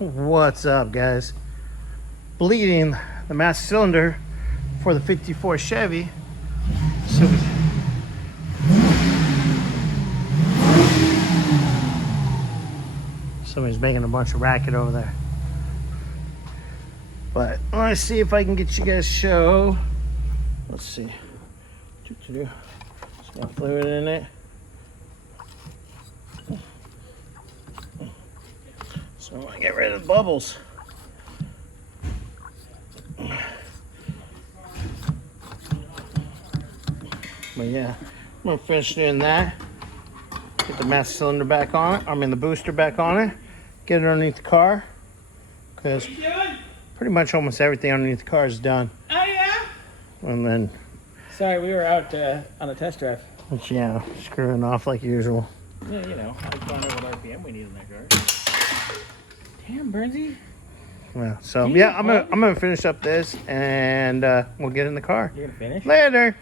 What's up, guys? Bleeding the master cylinder for the 54 Chevy. So somebody's making a bunch of racket over there. But let's see if I can get you guys to show. Let's see. It's got fluid in it. So I want to get rid of the bubbles. But yeah, I'm gonna finish doing that. Get the master cylinder back on it. I mean the booster back on it. Get it underneath the car. Because pretty much almost everything underneath the car is done. Oh yeah? And then... Sorry, we were out on a test drive. Which, yeah, screwing off like usual. Yeah, you know, I don't know what RPM we need in that car. Damn, Bernsey. Yeah, so yeah, I'm gonna finish up this and we'll get in the car. You're gonna finish? Later.